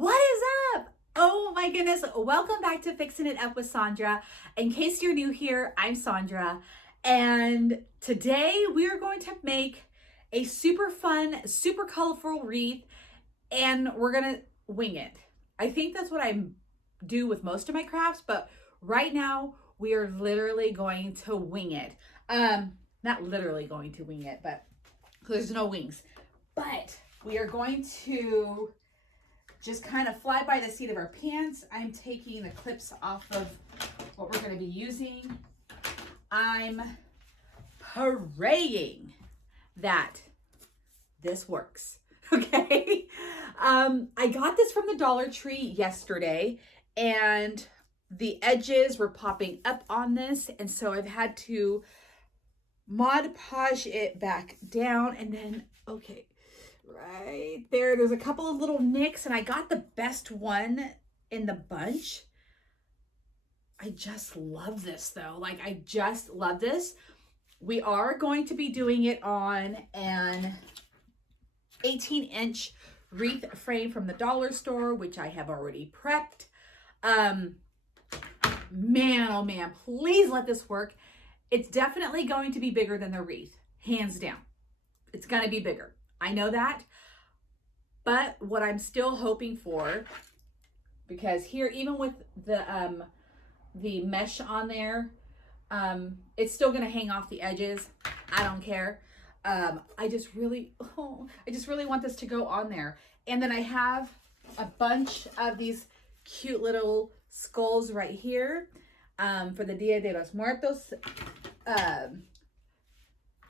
What is up? Oh my goodness. Welcome back to Fixing It Up with Sandra. In case you're new here, I'm Sandra. And today we are going to make a super fun, super colorful wreath and we're going to wing it. I think that's what I do with most of my crafts, but right now we are literally going to wing it. Not literally going to wing it, but there's no wings. But we are going to just kind of fly by the seat of our pants. I'm taking the clips off of what we're going to be using. I'm praying that this works. Okay. I got this from the Dollar Tree yesterday and the edges were popping up on this. And so I've had to Mod Podge it back down and then, okay. Right there, there's a couple of little nicks and I got the best one in the bunch. I just love this though. Like, I just love this. We are going to be doing it on an 18-inch wreath frame from the dollar store, which I have already prepped. Man, oh man, please let this work. It's definitely going to be bigger than the wreath, hands down. It's going to be bigger. I know that, but what I'm still hoping for, because here, even with the mesh on there, it's still going to hang off the edges. I don't care. I just really want this to go on there. And then I have a bunch of these cute little skulls right here, for the Dia De Los Muertos,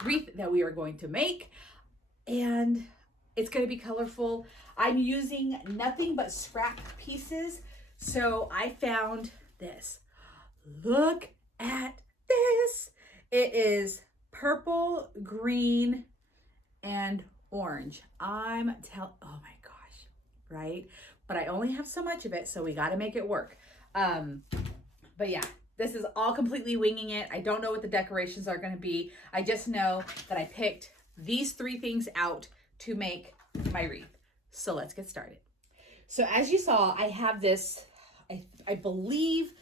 wreath that we are going to make. And it's going to be colorful. I'm using nothing but scrap pieces. So I found this. Look at this. It is purple, green, and orange. Oh my gosh, right? But I only have so much of it, so we got to make it work. But yeah, this is all completely winging it. I don't know what the decorations are going to be. I just know that I picked these three things out to make my wreath. So let's get started. So as you saw, I have this, I believe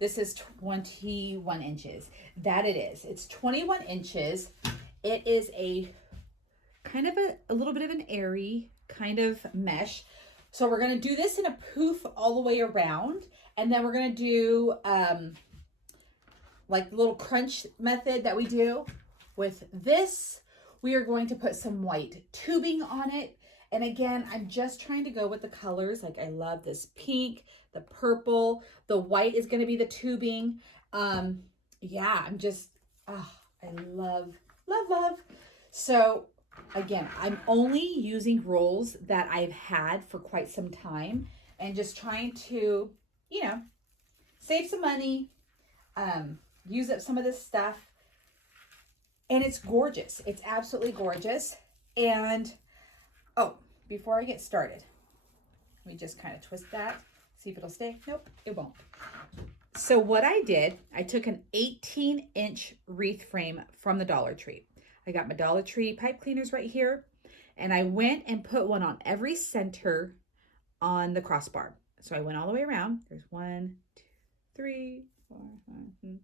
this is 21 inches. That it is. It's 21 inches. It is a kind of a little bit of an airy kind of mesh. So we're going to do this in a poof all the way around. And then we're going to do like the little crunch method that we do with this. We are going to put some white tubing on it. And again, I'm just trying to go with the colors. Like, I love this pink, the purple, the white is going to be the tubing. Yeah, I'm just, I love, love, love. So again, I'm only using rolls that I've had for quite some time and just trying to, save some money, use up some of this stuff. And it's gorgeous. It's absolutely gorgeous. And, oh, before I get started, let me just kind of twist that. See if it'll stay. Nope, it won't. So what I did, I took an 18-inch wreath frame from the Dollar Tree. I got my Dollar Tree pipe cleaners right here. And I went and put one on every center on the crossbar. So I went all the way around. There's 1, 2, 3, 4, 5,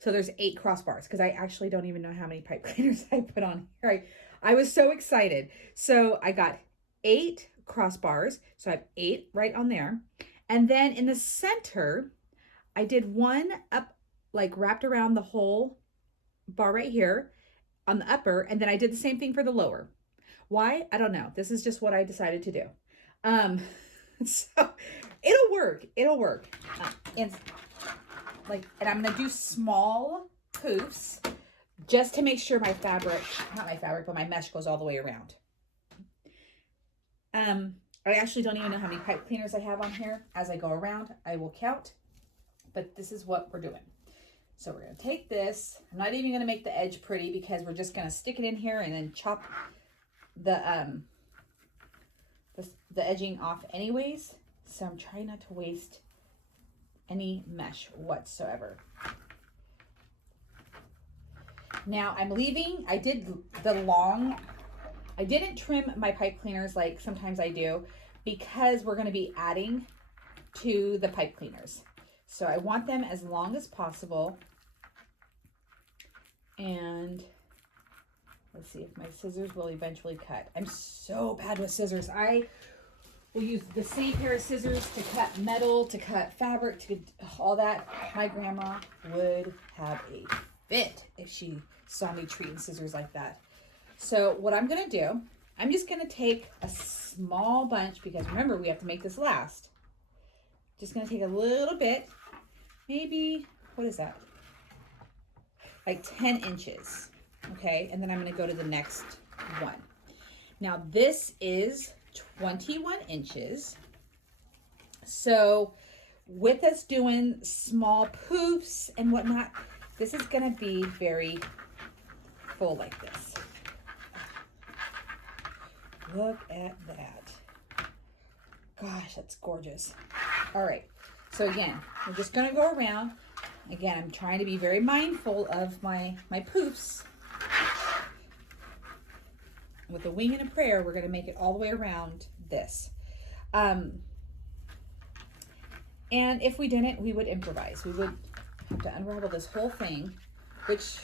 So there's 8 crossbars because I actually don't even know how many pipe cleaners I put on here. I was so excited. So I got 8 crossbars. So I have 8 right on there. And then in the center, I did one up, like wrapped around the whole bar right here on the upper. And then I did the same thing for the lower. Why? I don't know. This is just what I decided to do. So it'll work. It'll work. And I'm going to do small poofs just to make sure my my mesh goes all the way around. I actually don't even know how many pipe cleaners I have on here. As I go around, I will count, but this is what we're doing. So we're going to take this. I'm not even going to make the edge pretty because we're just going to stick it in here and then chop the edging off anyways. So I'm trying not to waste any mesh whatsoever. Now I'm leaving, I did the long, I didn't trim my pipe cleaners like sometimes I do, because we're going to be adding to the pipe cleaners. So I want them as long as possible. And let's see if my scissors will eventually cut. I'm so bad with scissors. I will use the same pair of scissors to cut metal, to cut fabric, to all that. My grandma would have a fit if she saw me treating scissors like that. So what I'm going to do, I'm just going to take a small bunch, because remember, we have to make this last. Just going to take a little bit, maybe, what is that? Like 10 inches, okay? And then I'm going to go to the next one. Now this is 21 inches. So with us doing small poofs and whatnot, this is going to be very full like this. Look at that. Gosh, that's gorgeous. All right. So again, we're just going to go around. Again, I'm trying to be very mindful of my poofs. With a wing and a prayer, we're going to make it all the way around this. And if we didn't, we would improvise. We would have to unravel this whole thing, which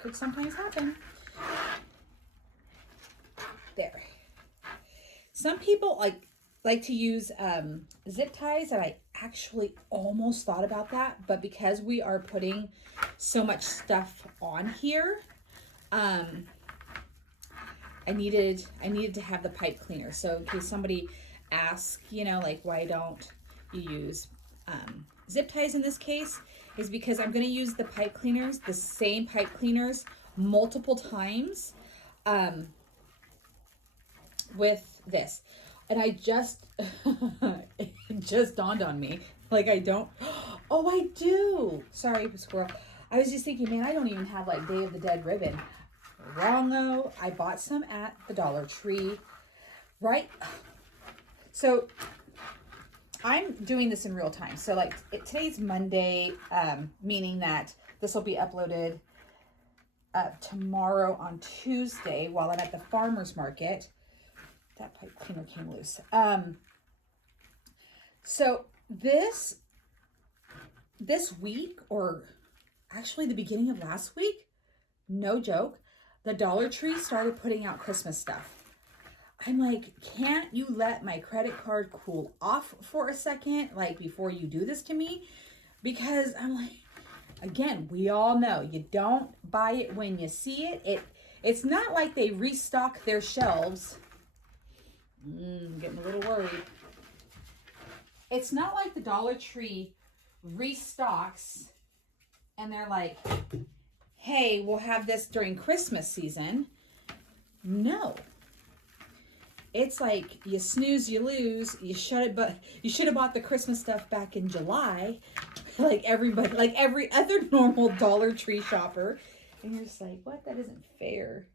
could sometimes happen. There. Some people like to use zip ties, and I actually almost thought about that, but because we are putting so much stuff on here, I needed to have the pipe cleaner. So in case somebody asks, you know, like, why don't you use zip ties in this case, is because I'm going to use the pipe cleaners, the same pipe cleaners, multiple times with this. And I just, it just dawned on me, like I don't, oh, I do. Sorry, squirrel. I was just thinking, man, I don't even have like Day of the Dead ribbon. Wrong-o. I bought some at the Dollar Tree, right? So I'm doing this in real time. So like today's Monday, meaning that this will be uploaded tomorrow on Tuesday while I'm at the farmer's market. That pipe cleaner came loose. So this week, or actually the beginning of last week, no joke, the Dollar Tree started putting out Christmas stuff. I'm like, can't you let my credit card cool off for a second, like before you do this to me? Because I'm like, again, we all know you don't buy it when you see it. It's not like they restock their shelves. I'm getting a little worried. It's not like the Dollar Tree restocks and they're like, hey, we'll have this during Christmas season. No. It's like you snooze, you lose. You should have bought the Christmas stuff back in July, like everybody, like every other normal Dollar Tree shopper. And you're just like, what? That isn't fair.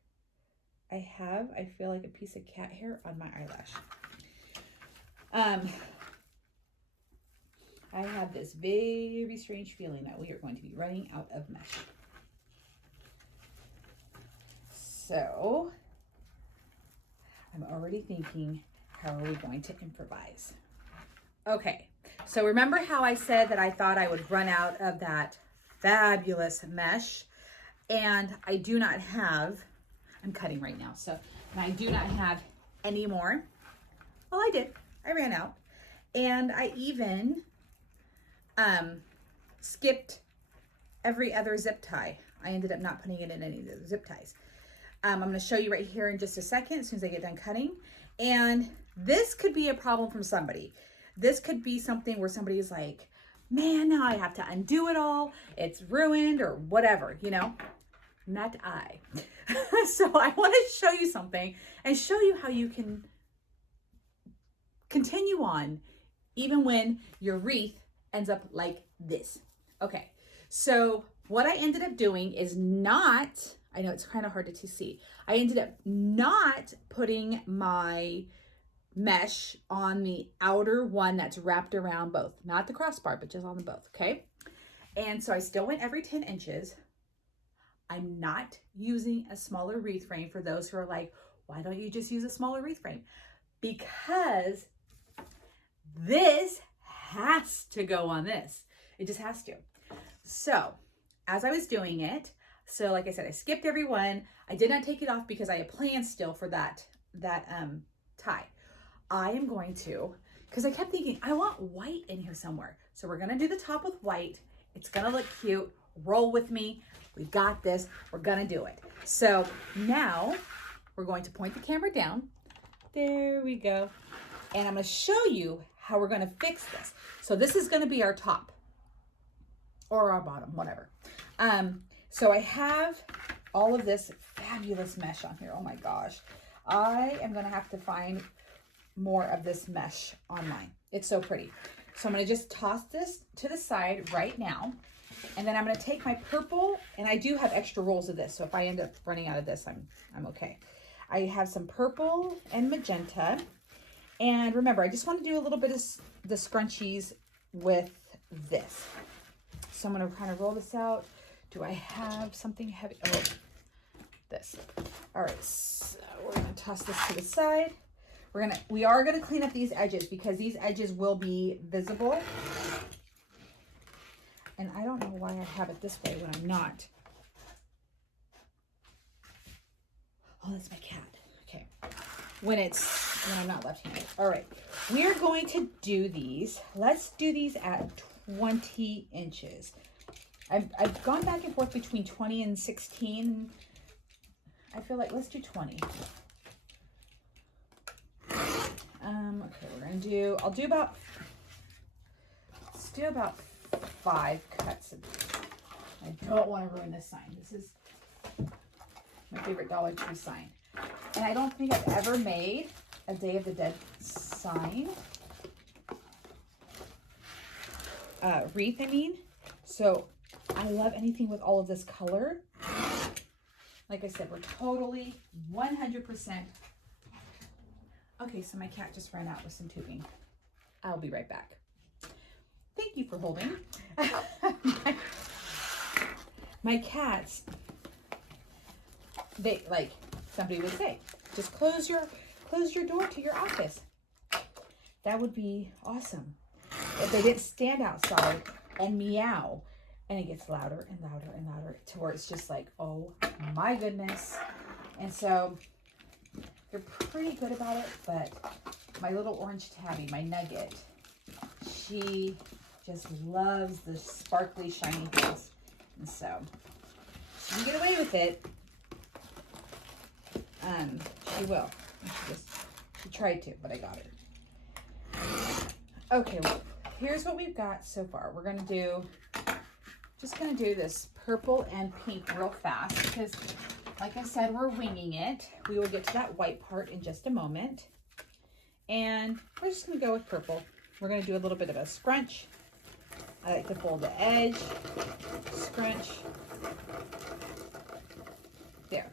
I feel like a piece of cat hair on my eyelash. I have this very strange feeling that we are going to be running out of mesh. So I'm already thinking, how are we going to improvise? Okay, so remember how I said that I thought I would run out of that fabulous mesh, and I do not have, I'm cutting right now, so, and I do not have any more. Well, I did. I ran out. And I even skipped every other zip tie. I ended up not putting it in any of the zip ties. I'm going to show you right here in just a second, as soon as I get done cutting. And this could be a problem from somebody. This could be something where somebody's like, man, now I have to undo it all. It's ruined or whatever, you know. Not I. So I want to show you something and show you how you can continue on even when your wreath ends up like this. Okay, so what I ended up doing is not, I know it's kind of hard to see, I ended up not putting my mesh on the outer one that's wrapped around both, not the crossbar, but just on the both, okay? And so I still went every 10 inches. I'm not using a smaller wreath frame for those who are like, why don't you just use a smaller wreath frame? Because this has to go on this. It just has to. So as I was doing it, so like I said, I skipped every one. I did not take it off because I had plans still for that tie. I am going to, because I kept thinking, I want white in here somewhere. So we're gonna do the top with white. It's gonna look cute. Roll with me. We got this. We're gonna do it. So now we're going to point the camera down. There we go. And I'm gonna show you how we're gonna fix this. So this is gonna be our top or our bottom, whatever. So I have all of this fabulous mesh on here. Oh my gosh. I am gonna have to find more of this mesh on mine. It's so pretty. So I'm gonna just toss this to the side right now. And then I'm gonna take my purple, and I do have extra rolls of this. So if I end up running out of this, I'm okay. I have some purple and magenta. And remember, I just want to do a little bit of the scrunchies with this. So I'm going to kind of roll this out. Do I have something heavy? Oh, this. All right, so we're going to toss this to the side. We are going to clean up these edges because these edges will be visible. And I don't know why I have it this way when I'm not. Oh, that's my cat. Okay. When I'm not left-handed. All right. We are going to do these. Let's do these at 20 inches. I've gone back and forth between 20 and 16. I feel like let's do 20. Okay, we're going to do, let's do about 5 cuts of these. I don't want to ruin this sign. This is my favorite Dollar Tree sign. And I don't think I've ever made a Day of the Dead sign. Wreath, I mean. So I love anything with all of this color. Like I said, we're totally 100%. Okay, so my cat just ran out with some tubing. I'll be right back. Thank you for holding. My cats, they, like somebody would say, just close your door to your office. That would be awesome. If they didn't stand outside and meow, and it gets louder and louder and louder to where it's just like, oh my goodness. And so they're pretty good about it, but my little orange tabby, my nugget, she just loves the sparkly, shiny things. And so she can get away with it. She will. She tried to, but I got her. Okay, well, here's what we've got so far. We're just gonna do this purple and pink real fast because, like I said, we're winging it. We will get to that white part in just a moment. And we're just gonna go with purple. We're gonna do a little bit of a scrunch. I like to fold the edge, scrunch. There.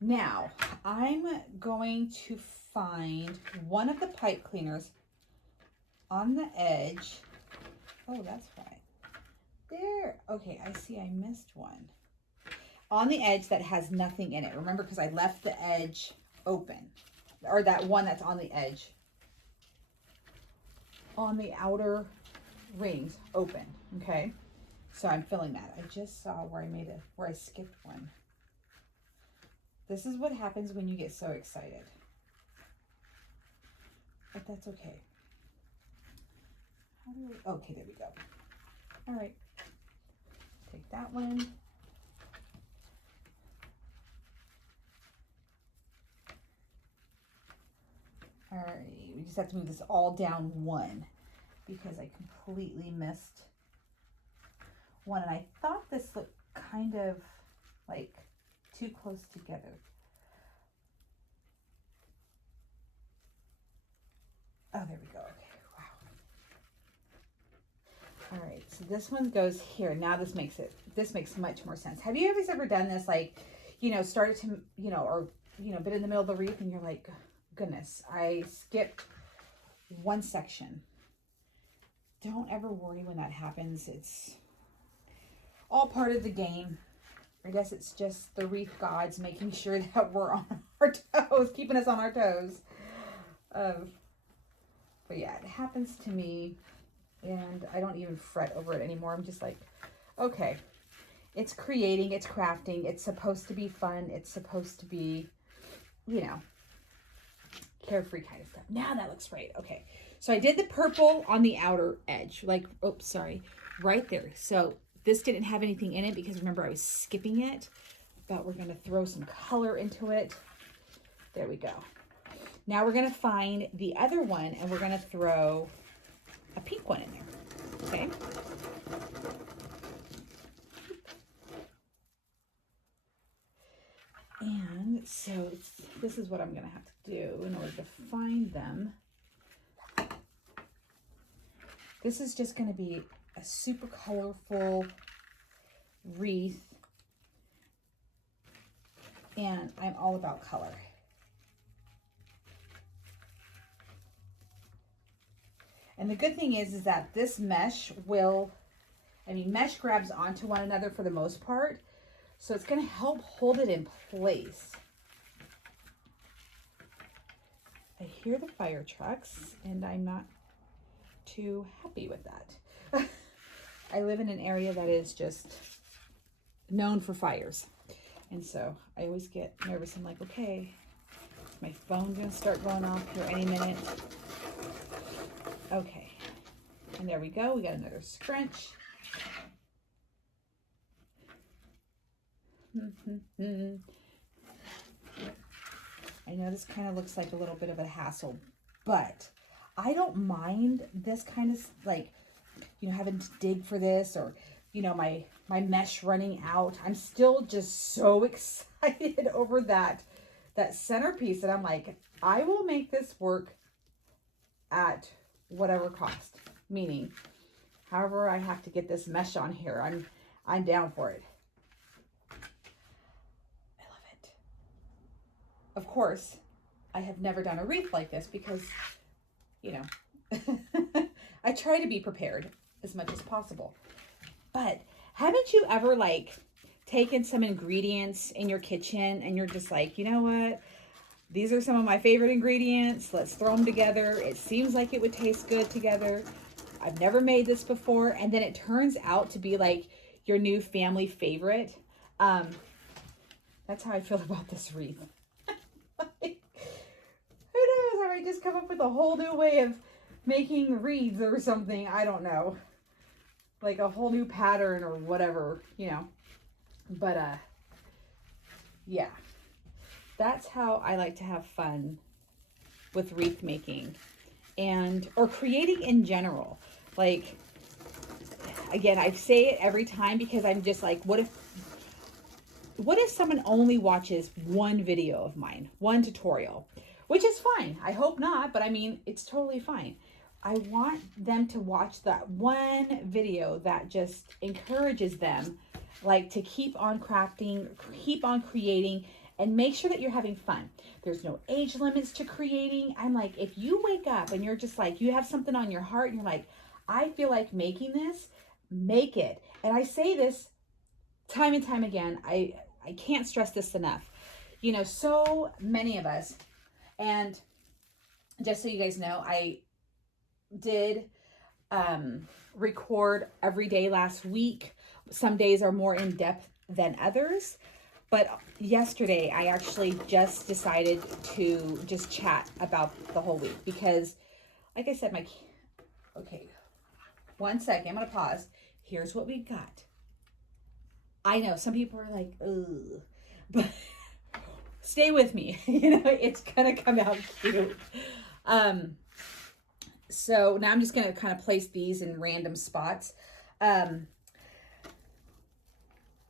Now, I'm going to find one of the pipe cleaners on the edge. Oh, that's right. There. Okay, I see I missed one. On the edge that has nothing in it. Remember, because I left the edge open. Or that one that's on the edge. On the outer rings open. Okay? So I'm filling that. I just saw where I skipped one. This is what happens when you get so excited. But that's okay. Okay, there we go. All right. Take that one. All right, we just have to move this all down one because I completely missed one. And I thought this looked kind of like too close together. Oh, there we go. Okay, wow. All right, so this one goes here. Now this makes much more sense. Have you ever done this, like, started to, or, been in the middle of the wreath and you're like, goodness, I skipped one section. Don't ever worry when that happens. It's all part of the game. I guess it's just the wreath gods making sure that we're on our toes, keeping us on our toes. But yeah, it happens to me, and I don't even fret over it anymore. I'm just like, okay, it's creating, it's crafting, it's supposed to be fun, it's supposed to be, you know, carefree kind of stuff. Now that looks right. Okay, so I did the purple on the outer edge, like, oops, sorry, right there. So this didn't have anything in it because remember I was skipping it, but we're going to throw some color into it. There we go. Now we're going to find the other one and we're going to throw a pink one in there. Okay. And so this is what I'm going to have to do in order to find them. This is just going to be a super colorful wreath. And I'm all about color. And the good thing is that this mesh will, mesh grabs onto one another for the most part. So it's going to help hold it in place. I hear the fire trucks and I'm not too happy with that. I live in an area that is just known for fires. And so I always get nervous. I'm like, okay, is my phone going to start going off here any minute? Okay. And there we go. We got another scrunch. I know this kind of looks like a little bit of a hassle, but I don't mind this kind of like, having to dig for this or, my mesh running out. I'm still just so excited over that centerpiece that I'm like, I will make this work at whatever cost. Meaning, however I have to get this mesh on here, I'm down for it. Of course, I have never done a wreath like this because, I try to be prepared as much as possible. But haven't you ever taken some ingredients in your kitchen and you're just like, you know what? These are some of my favorite ingredients. Let's throw them together. It seems like it would taste good together. I've never made this before. And then it turns out to be like your new family favorite. That's how I feel about this wreath. Who knows? I might just come up with a whole new way of making wreaths or something. I don't know. Like a whole new pattern or whatever, But, yeah. That's how I like to have fun with wreath making or creating in general. Like, again, I say it every time because I'm just like, what if someone only watches one video of mine, one tutorial, which is fine. I hope not, but it's totally fine. I want them to watch that one video that just encourages them, to keep on crafting, keep on creating, and make sure that you're having fun. There's no age limits to creating. I'm like, if you wake up and you're just like, you have something on your heart and you're like, I feel like making this, make it. And I say this time and time again. I can't stress this enough. So many of us, and just so you guys know, I did record every day last week. Some days are more in depth than others. But yesterday, I actually just decided to just chat about the whole week because, like I said, okay, 1 second, I'm going to pause. Here's what we got. I know some people are like, ugh, but stay with me. It's going to come out cute. So now I'm just going to kind of place these in random spots.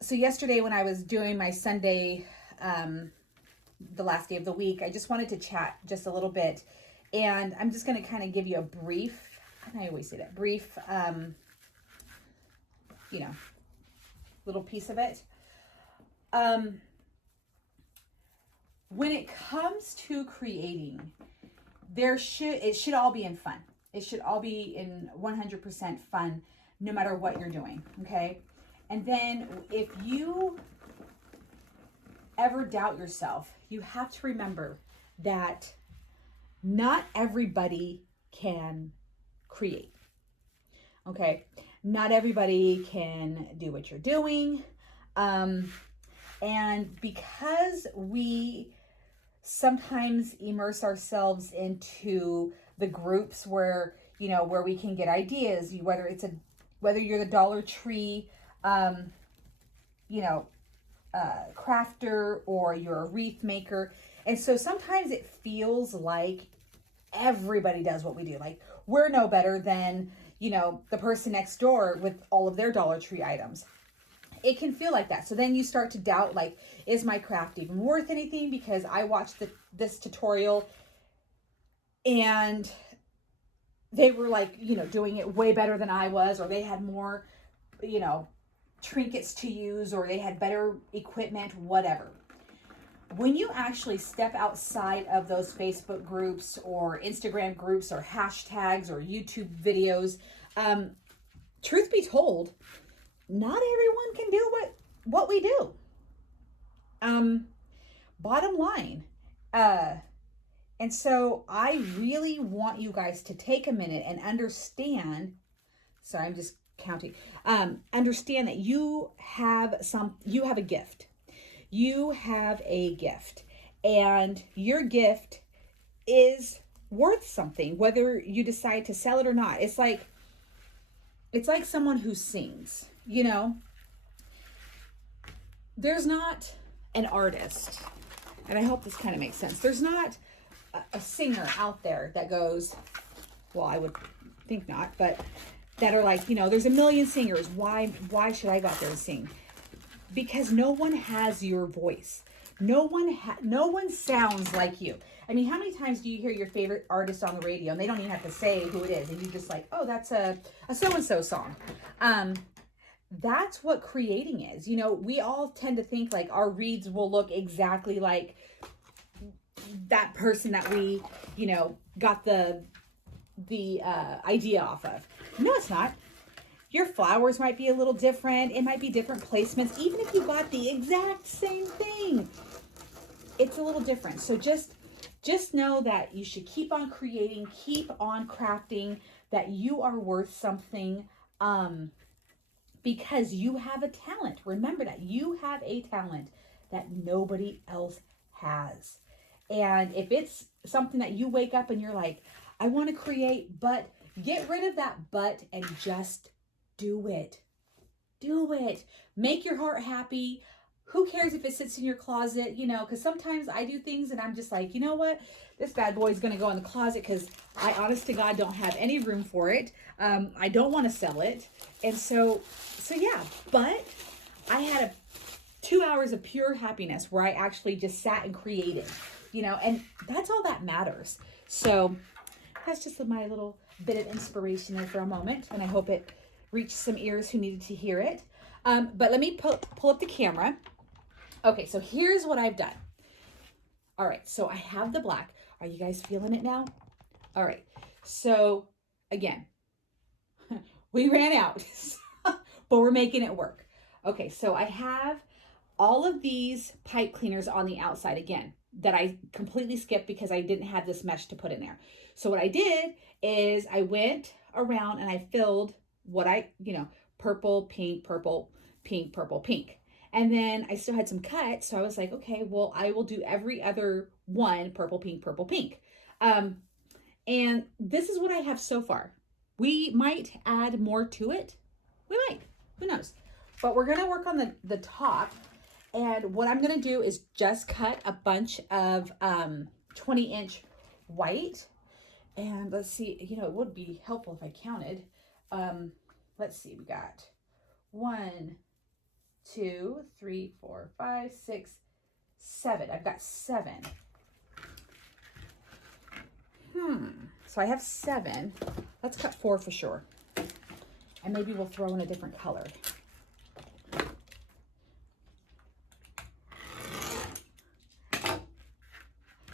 So yesterday when I was doing my Sunday, the last day of the week, I just wanted to chat just a little bit. And I'm just going to kind of give you a brief, and I always say that, brief, little piece of it. When it comes to creating, it should all be in fun. It should all be in 100% fun, no matter what you're doing, okay? And then if you ever doubt yourself, you have to remember that not everybody can create. Okay, not everybody can do what you're doing. And because we sometimes immerse ourselves into the groups where, you know, where we can get ideas, whether you're the Dollar Tree, you know, crafter, or you're a wreath maker. And so sometimes it feels like everybody does what we do. Like we're no better than, you know, the person next door with all of their Dollar Tree items. It can feel like that. So then you start to doubt, like, is my craft even worth anything? Because I watched this tutorial and they were like, you know, doing it way better than I was, or they had more, you know, trinkets to use, or they had better equipment, whatever. When you actually step outside of those Facebook groups or Instagram groups or hashtags or YouTube videos, truth be told, not everyone can do what we do. Bottom line. And so I really want you guys to take a minute and understand, sorry, I'm just counting, understand that you have a gift. You have a gift, and your gift is worth something, whether you decide to sell it or not. It's like someone who sings, you know. There's not an artist, and I hope this kind of makes sense. There's not a singer out there that goes, well, I would think not, but that are like, you know, there's a million singers. Why should I go out there and sing? Because no one has your voice. No one sounds like you. I mean, how many times do you hear your favorite artist on the radio and they don't even have to say who it is, and you're just like, oh, that's a so-and-so song. That's what creating is. You know, we all tend to think like our reads will look exactly like that person that we, you know, got the idea off of. No, it's not. Your flowers might be a little different. It might be different placements. Even if you got the exact same thing, it's a little different. So just know that you should keep on creating, keep on crafting, that you are worth something, because you have a talent. Remember that you have a talent that nobody else has. And if it's something that you wake up and you're like, I want to create, but get rid of that but and just do it. Do it. Make your heart happy. Who cares if it sits in your closet, you know, because sometimes I do things and I'm just like, you know what? This bad boy is going to go in the closet because I, honest to God, don't have any room for it. I don't want to sell it. And so yeah, but I had 2 hours of pure happiness where I actually just sat and created, you know, and that's all that matters. So that's just my little bit of inspiration there for a moment. And I hope it reached some ears who needed to hear it. But let me pull up the camera. Okay, so here's what I've done. All right, so I have the black. Are you guys feeling it now? All right, so again, we ran out, but we're making it work. Okay, so I have all of these pipe cleaners on the outside again that I completely skipped because I didn't have this mesh to put in there. So what I did is I went around and I filled what purple, pink, purple, pink, purple, pink. And then I still had some cuts. So I was like, okay, well, I will do every other one, purple, pink, purple, pink. And this is what I have so far. We might add more to it. We might, who knows? But we're gonna work on the top. And what I'm gonna do is just cut a bunch of 20-inch white. And let's see, you know, it would be helpful if I counted. Let's see, we got 1, 2, 3, 4, 5, 6, 7. I've got 7. So I have 7. Let's cut 4 for sure. And maybe we'll throw in a different color.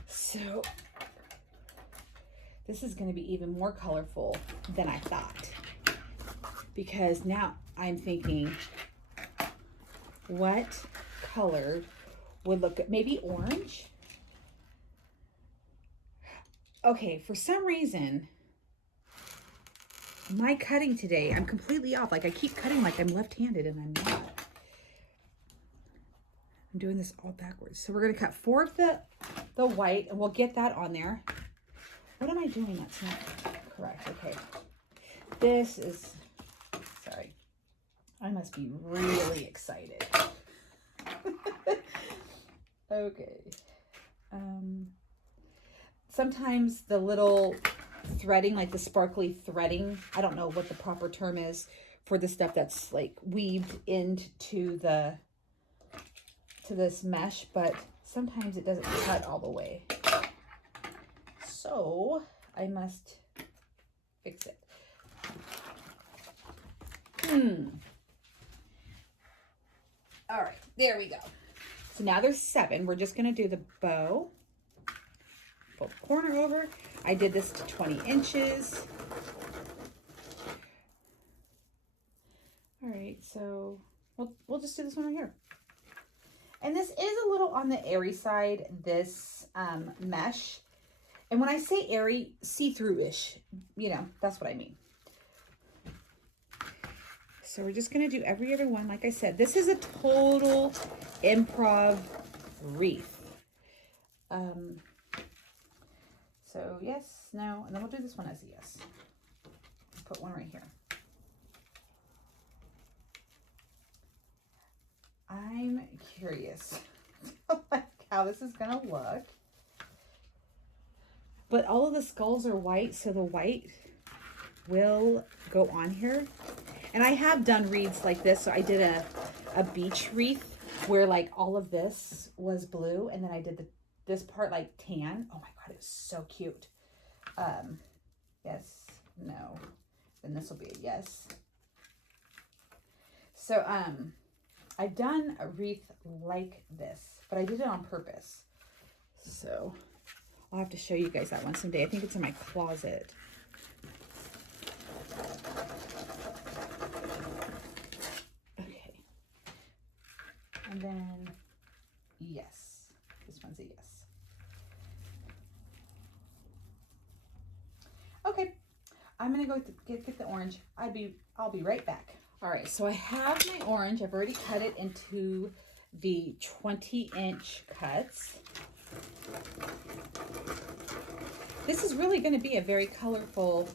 So this is going to be even more colorful than I thought. Because now I'm thinking, what color would look good? Maybe orange? Okay, for some reason, my cutting today, I'm completely off. Like I keep cutting like I'm left-handed and I'm not. I'm doing this all backwards. So we're going to cut 4 of the white and we'll get that on there. What am I doing? That's not correct. Okay. This is, sorry. I must be really excited. Okay. Sometimes the little threading, like the sparkly threading, I don't know what the proper term is for the stuff that's like weaved into this mesh, but sometimes it doesn't cut all the way. So I must fix it. All right, there we go. So now there's 7. We're just going to do the bow. Fold the corner over. I did this to 20 inches. All right, so we'll just do this one right here. And this is a little on the airy side, this mesh. And when I say airy, see-through-ish, you know, that's what I mean. So we're just going to do every other one. Like I said, this is a total improv wreath. So yes, no, and then we'll do this one as a yes. Put one right here. I'm curious like how this is going to look. But all of the skulls are white, so the white will go on here. And I have done wreaths like this. So I did a beach wreath where like all of this was blue. And then I did this part like tan. Oh my God, it was so cute. Yes, no. Then this will be a yes. So I've done a wreath like this, but I did it on purpose. So I'll have to show you guys that one someday. I think it's in my closet. Okay. And then, yes. This one's a yes. Okay. I'm going to go get the orange. I'll be right back. All right. So I have my orange. I've already cut it into the 20-inch cuts. This is really going to be a very colorful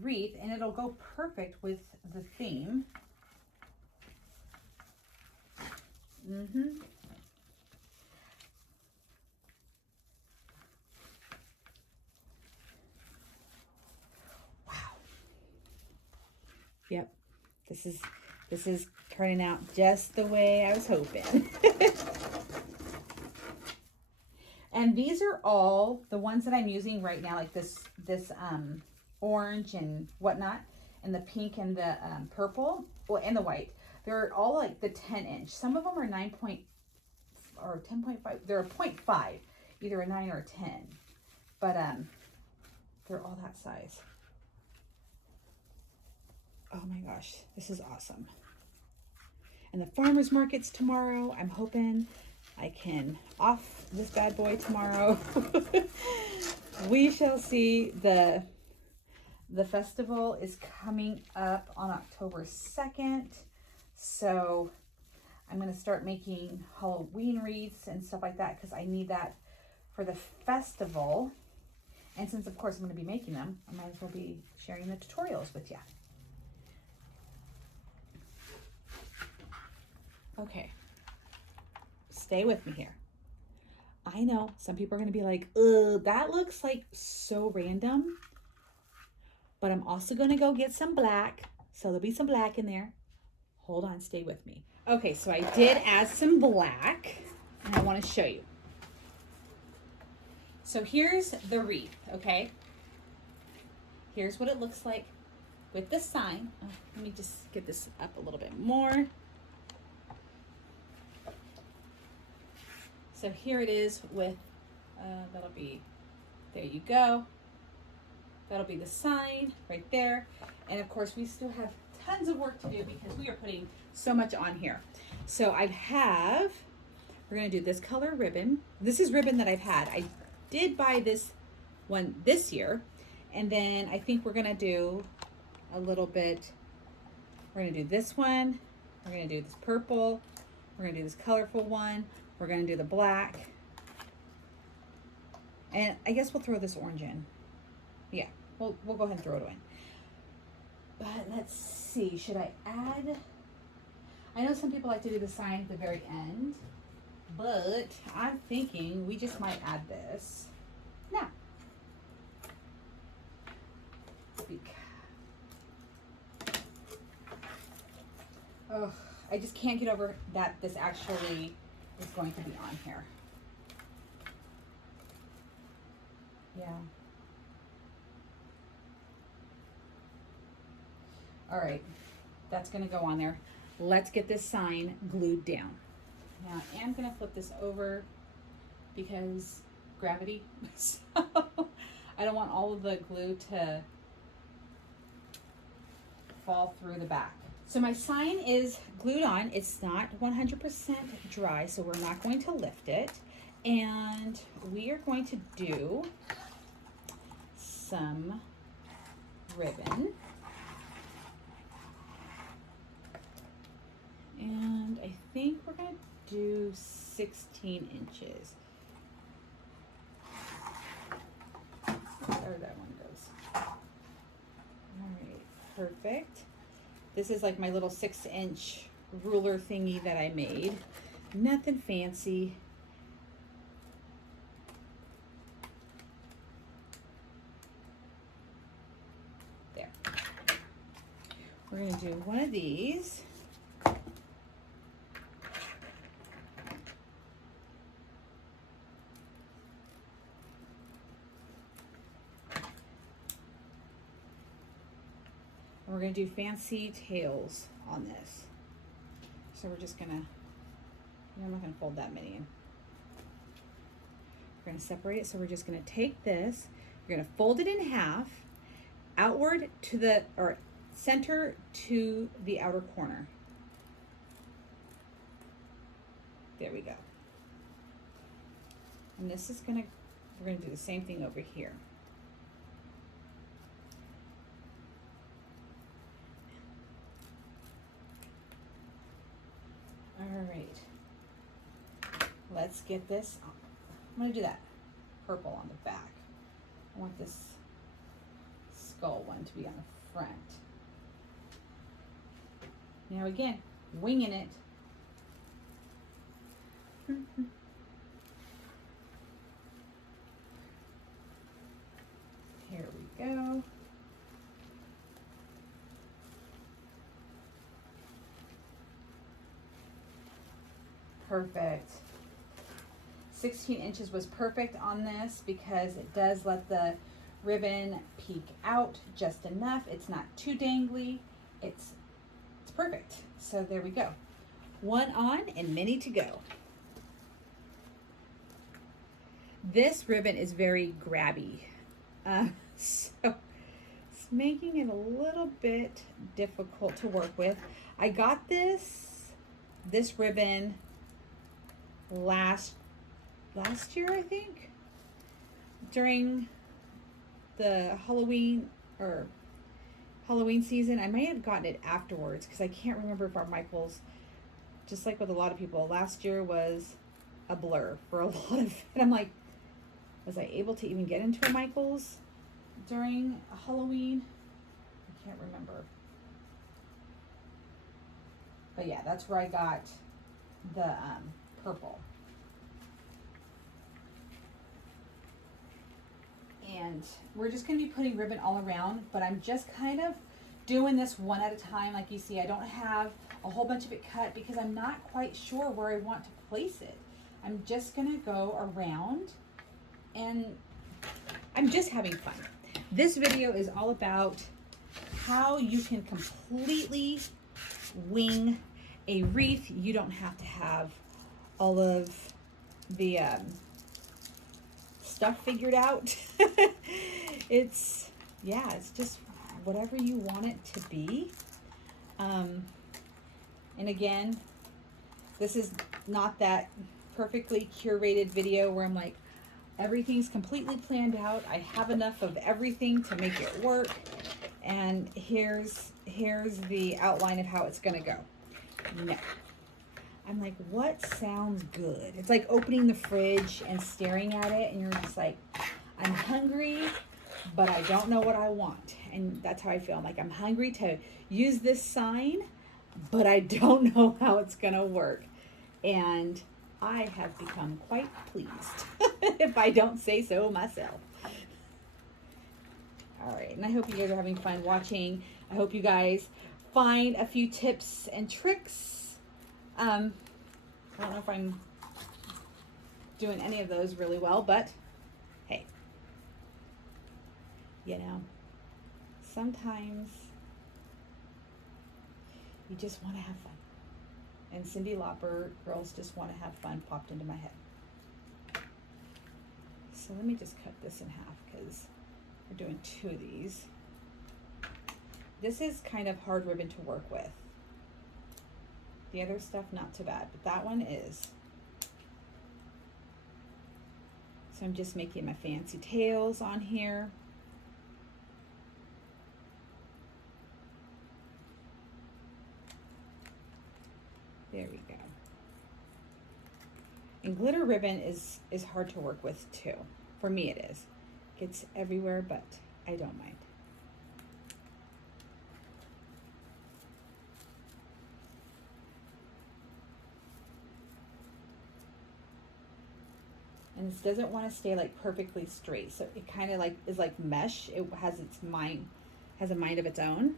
wreath, and it'll go perfect with the theme. Wow. Yep. This is turning out just the way I was hoping. And these are all the ones that I'm using right now, like this orange and whatnot, and the pink and the purple, well, and the white. They're all like the 10-inch. Some of them are 9 point or 10.5. They're a 0.5, either a 9 or a 10. But they're all that size. Oh my gosh, this is awesome. And the farmer's market's tomorrow. I'm hoping I can off this bad boy tomorrow. We shall see. The festival is coming up on October 2nd. So I'm going to start making Halloween wreaths and stuff like that because I need that for the festival. And since, of course, I'm going to be making them, I might as well be sharing the tutorials with you. Okay. Stay with me here. I know some people are going to be like, ugh, that looks like so random. But I'm also going to go get some black. So there'll be some black in there. Hold on, stay with me. Okay, so I did add some black, and I want to show you. So here's the wreath, okay? Here's what it looks like with the sign. Oh, let me just get this up a little bit more. So here it is with, that'll be, there you go. That'll be the sign right there. And of course, we still have tons of work to do because we are putting so much on here. So I have, we're going to do this color ribbon. This is ribbon that I've had. I did buy this one this year. And then I think we're going to do a little bit. We're gonna do this one. We're gonna do this purple. We're gonna do this colorful one. We're gonna do the black. And I guess we'll throw this orange in. Yeah, we'll go ahead and throw it in. But let's see, should I add? I know some people like to do the sign at the very end, but I'm thinking we just might add this now. Oh, I just can't get over that this actually is going to be on here. Yeah. All right, that's gonna go on there. Let's get this sign glued down. Now I am gonna flip this over because gravity. So I don't want all of the glue to fall through the back. So my sign is glued on. It's not 100% dry, so we're not going to lift it. And we are going to do some ribbon. And I think we're going to do 16 inches. There that one goes. All right, perfect. This is like my little 6-inch ruler thingy that I made. Nothing fancy. There. We're going to do one of these. We're going to do fancy tails on this. So we're just going to, I'm not going to fold that many in. We're going to separate it. So we're just going to take this, we're going to fold it in half, outward to the, or center to the outer corner. There we go. And this is going to, we're going to do the same thing over here. All right, let's get this on. I'm going to do that purple on the back. I want this skull one to be on the front. Now again, winging it. Here we go. Perfect. 16 inches was perfect on this because it does let the ribbon peek out just enough. It's not too dangly. It's perfect. So there we go. One on and many to go. This ribbon is very grabby. So it's making it a little bit difficult to work with. I got this ribbon last year, I think, during the Halloween season. I may have gotten it afterwards because I can't remember if our Michaels, just like with a lot of people, last year was a blur for a lot of it. I'm like, was I able to even get into a Michaels during Halloween? I can't remember. But yeah, that's where I got the purple. And we're just going to be putting ribbon all around, but I'm just kind of doing this one at a time. Like you see, I don't have a whole bunch of it cut because I'm not quite sure where I want to place it. I'm just going to go around and I'm just having fun. This video is all about how you can completely wing a wreath. You don't have to have all of the stuff figured out. It's just whatever you want it to be. And again, this is not that perfectly curated video where I'm like, everything's completely planned out. I have enough of everything to make it work. And here's the outline of how it's gonna go. No. I'm like, what sounds good? It's like opening the fridge and staring at it, and you're just like, I'm hungry, but I don't know what I want. And that's how I feel. I'm like, I'm hungry to use this sign, but I don't know how it's gonna work. And I have become quite pleased, if I don't say so myself. All right, and I hope you guys are having fun watching. I hope you guys find a few tips and tricks. I don't know if I'm doing any of those really well, but hey, you know, sometimes you just want to have fun. And Cyndi Lauper, Girls Just Want to Have Fun, popped into my head. So let me just cut this in half because we're doing 2 of these. This is kind of hard ribbon to work with. The other stuff, not too bad, but that one is. So I'm just making my fancy tails on here. There we go. And glitter ribbon is hard to work with too. For me it is. It's everywhere, but I don't mind. And this doesn't want to stay like perfectly straight. So it kind of like is like mesh. It has its mind, has a mind of its own.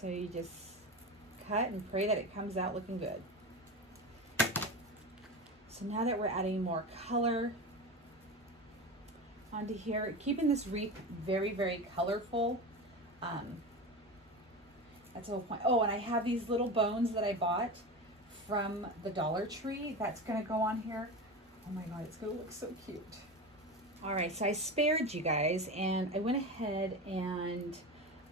So you just cut and pray that it comes out looking good. So now that we're adding more color onto here, keeping this wreath very, very colorful. That's the whole point. Oh, and I have these little bones that I bought from the Dollar Tree. That's gonna go on here. Oh my God, it's gonna look so cute. All right, so I spared you guys and I went ahead and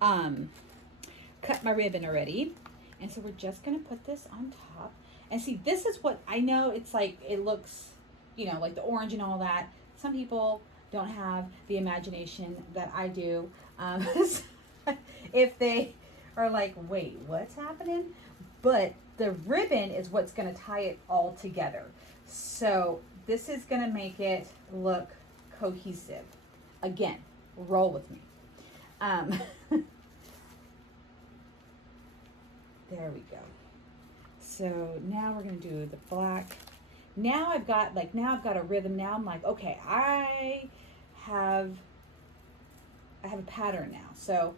cut my ribbon already. And so we're just gonna put this on top. And see, this is what I know. It's like, it looks, you know, like the orange and all that. Some people don't have the imagination that I do. If they are like, wait, what's happening? But the ribbon is what's gonna tie it all together. So this is gonna make it look cohesive. Again, roll with me. There we go. So now we're gonna do the black. Now I've got a rhythm. Now I'm like, okay, I have a pattern now. So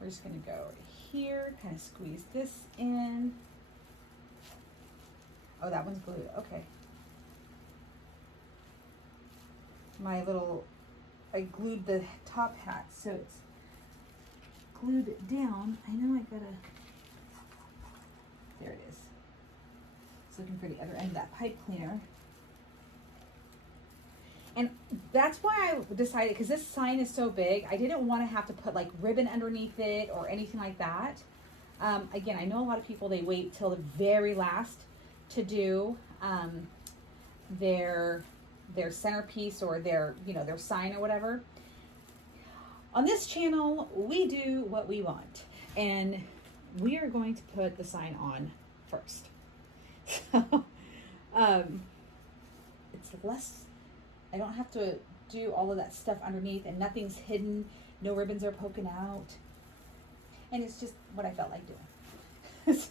we're just gonna go right here, kind of squeeze this in. Oh, that one's glued, okay. I glued the top hat, so it's glued down. I know I gotta, there it is. It's looking for the other end of that pipe cleaner. And that's why I decided, because this sign is so big, I didn't want to have to put like ribbon underneath it or anything like that. Again, I know a lot of people, they wait till the very last to do their centerpiece or their sign or whatever. On this channel, we do what we want, and we are going to put the sign on first. So it's less, I don't have to do all of that stuff underneath, and nothing's hidden, no ribbons are poking out, and it's just what I felt like doing. So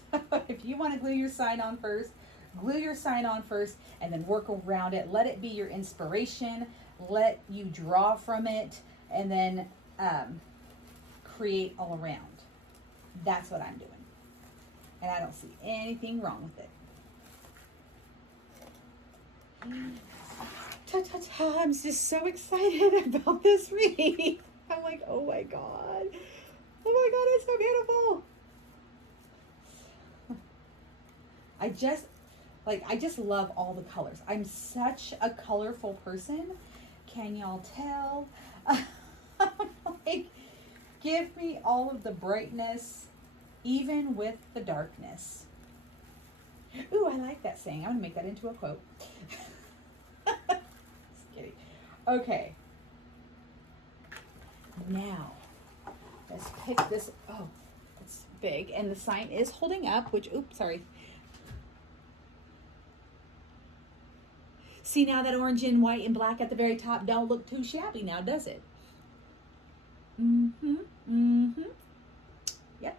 if you want to glue your sign on first, glue your sign on first, and then work around it. Let it be your inspiration, let you draw from it, and then create all around. That's what I'm doing, and I don't see anything wrong with it. Ta-ta-ta, I'm just so excited about this wreath. I'm like, oh my God, it's so beautiful. I just love all the colors. I'm such a colorful person. Can y'all tell? Like, give me all of the brightness, even with the darkness. Ooh, I like that saying. I'm gonna make that into a quote. Just kidding. Okay. Now, let's pick this. Oh, it's big. And the sign is holding up, which, oops, sorry. See now that orange and white and black at the very top don't look too shabby now, does it? Mm-hmm. Mm-hmm. Yep.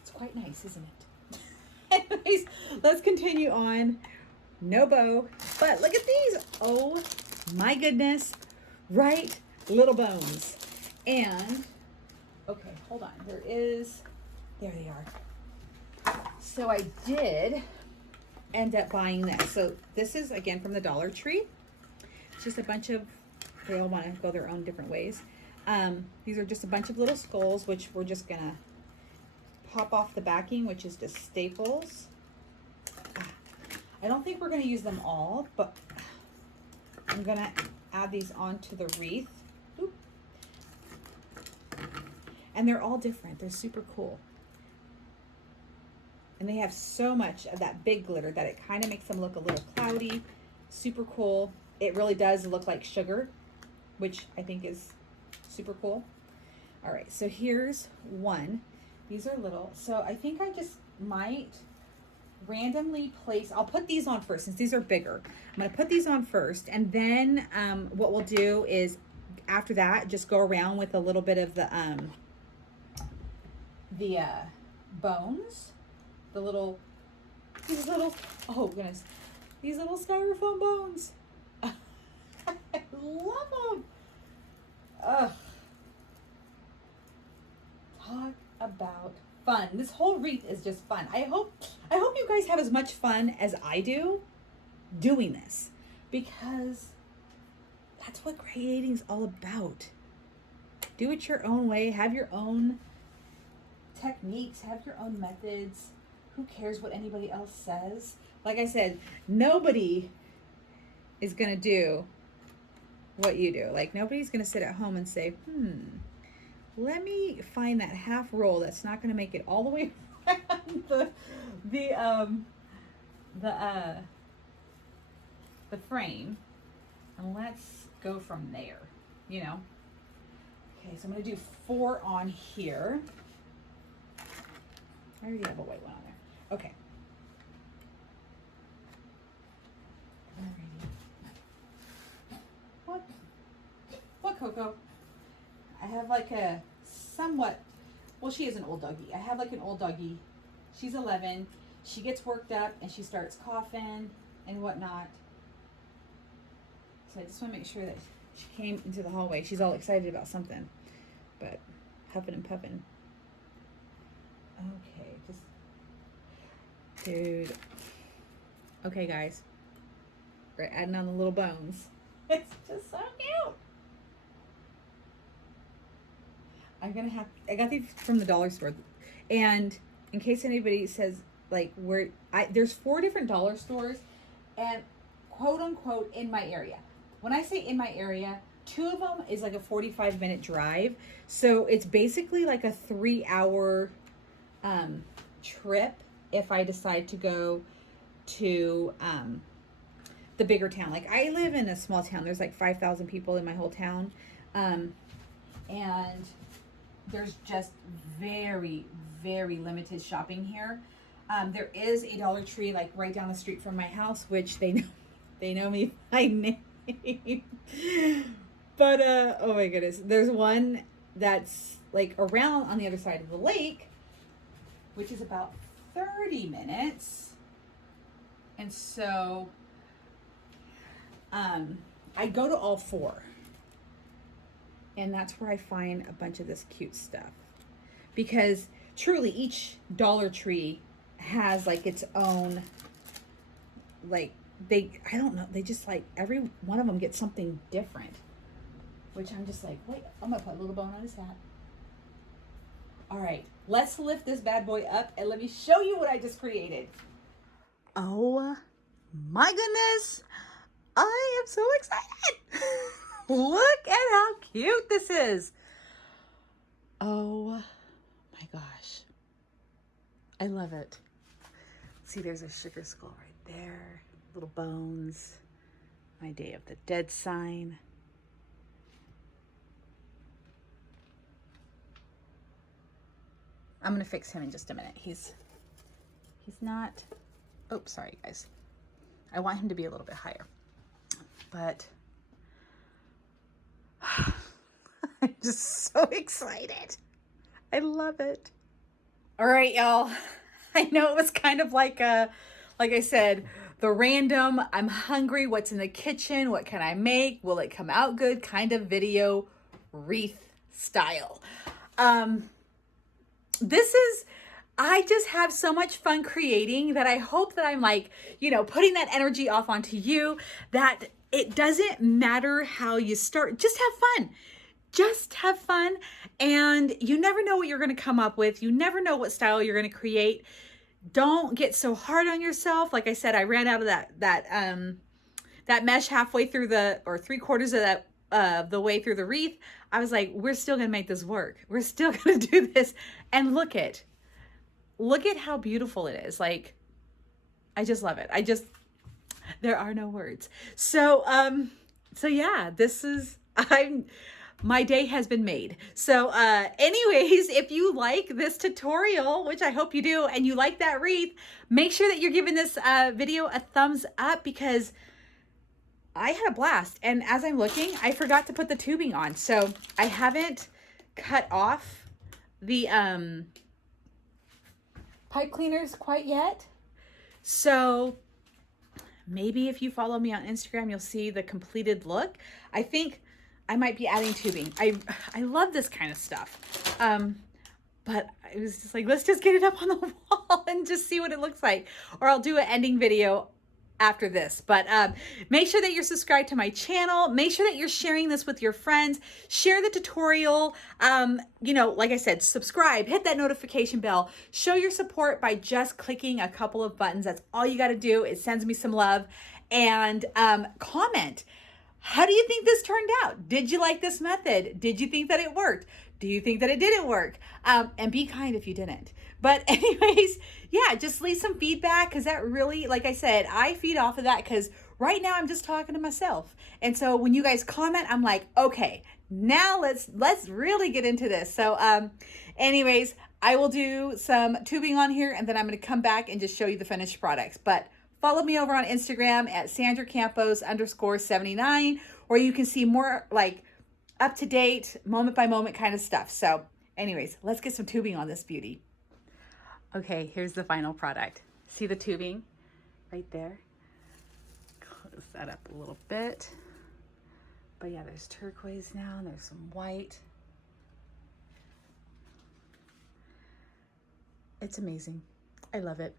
It's quite nice, isn't it? Anyways, let's continue on. No bow, but look at these. Oh my goodness. Right? Little bones. And, okay, hold on. There they are. So I did end up buying this. So this is, again, from the Dollar Tree. It's just a bunch of, they all want to go their own different ways. These are just a bunch of little skulls, which we're just going to pop off the backing, which is just staples. I don't think we're going to use them all, but I'm going to add these onto the wreath. Oop. And they're all different. They're super cool. And they have so much of that big glitter that it kind of makes them look a little cloudy. Super cool. It really does look like sugar, which I think is super cool. All right, so here's one. These are little. So I think I just might randomly place, I'll put these on first since these are bigger. I'm going to put these on first, and then what we'll do is after that just go around with a little bit of the bones, these little, oh goodness, these little styrofoam bones. I love them. Ugh. Talk about fun. This whole wreath is just fun. I hope you guys have as much fun as I do doing this, because that's what creating is all about. Do it your own way. Have your own techniques. Have your own methods. Who cares what anybody else says? Like I said, nobody is going to do what you do. Like, nobody's going to sit at home and say, let me find that half roll that's not going to make it all the way around the frame, and let's go from there, you know. Okay, so I'm going to do 4 on here. I already have a white one on there. Okay. What, Coco? I have like a somewhat, well, she is an old doggy. I have like an old doggy. She's 11. She gets worked up and she starts coughing and whatnot. So I just want to make sure that she came into the hallway. She's all excited about something, but huffing and puffing. Okay, dude. Okay, guys. We're adding on the little bones. It's just so cute. I got these from the dollar store, and in case anybody says like there's 4 different dollar stores, and quote unquote in my area. When I say in my area, 2 of them is like a 45-minute drive, so it's basically like a 3-hour trip if I decide to go to the bigger town. Like, I live in a small town. There's like 5,000 people in my whole town, and there's just very, very limited shopping here. There is a Dollar Tree like right down the street from my house, which they know me by name. But oh my goodness, there's one that's like around on the other side of the lake, which is about 30 minutes. And so I go to all 4. And that's where I find a bunch of this cute stuff. Because truly each Dollar Tree has like its own, like, I don't know, they just like, every one of them gets something different. Which I'm just like, wait, I'm gonna put a little bone on his hat. All right, let's lift this bad boy up and let me show you what I just created. Oh my goodness, I am so excited. Look at how cute this is. Oh my gosh. I love it. See, there's a sugar skull right there. Little bones. My Day of the Dead sign. I'm going to fix him in just a minute. He's not, oh, sorry guys. I want him to be a little bit higher, but I'm just so excited. I love it. All right, y'all. I know it was kind of like I said, the random, I'm hungry, what's in the kitchen, what can I make, will it come out good kind of video, wreath style. I just have so much fun creating that I hope that I'm like, you know, putting that energy off onto you, that it doesn't matter how you start, just have fun. Just have fun, and you never know what you're going to come up with. You never know what style you're going to create. Don't get so hard on yourself. Like I said, I ran out of that mesh halfway through or 3/4 of the way through the wreath. I was like, we're still going to make this work. We're still going to do this. And look at how beautiful it is. Like, I just love it. There are no words. So yeah, my day has been made. So anyways, if you like this tutorial, which I hope you do, and you like that wreath, make sure that you're giving this video a thumbs up, because I had a blast. And as I'm looking, I forgot to put the tubing on. So I haven't cut off the pipe cleaners quite yet. So maybe if you follow me on Instagram, you'll see the completed look. I think I might be adding tubing. I love this kind of stuff. But I was just like, let's just get it up on the wall and just see what it looks like. Or I'll do an ending video after this. But make sure that you're subscribed to my channel. Make sure that you're sharing this with your friends. Share the tutorial. You know, like I said, subscribe, hit that notification bell. Show your support by just clicking a couple of buttons. That's all you got to do. It sends me some love. And comment. How do you think this turned out? Did you like this method? Did you think that it worked? Do you think that it didn't work? And be kind if you didn't. But anyways, yeah, just leave some feedback, because that really, like I said, I feed off of that, because right now I'm just talking to myself. And so when you guys comment, I'm like, okay, now let's really get into this. So anyways, I will do some tubing on here, and then I'm going to come back and just show you the finished products. But follow me over on Instagram at SandraCampos_79, where you can see more like up-to-date, moment-by-moment kind of stuff. So anyways, let's get some tubing on this beauty. Okay, here's the final product. See the tubing right there? Close that up a little bit. But yeah, there's turquoise now, and there's some white. It's amazing. I love it.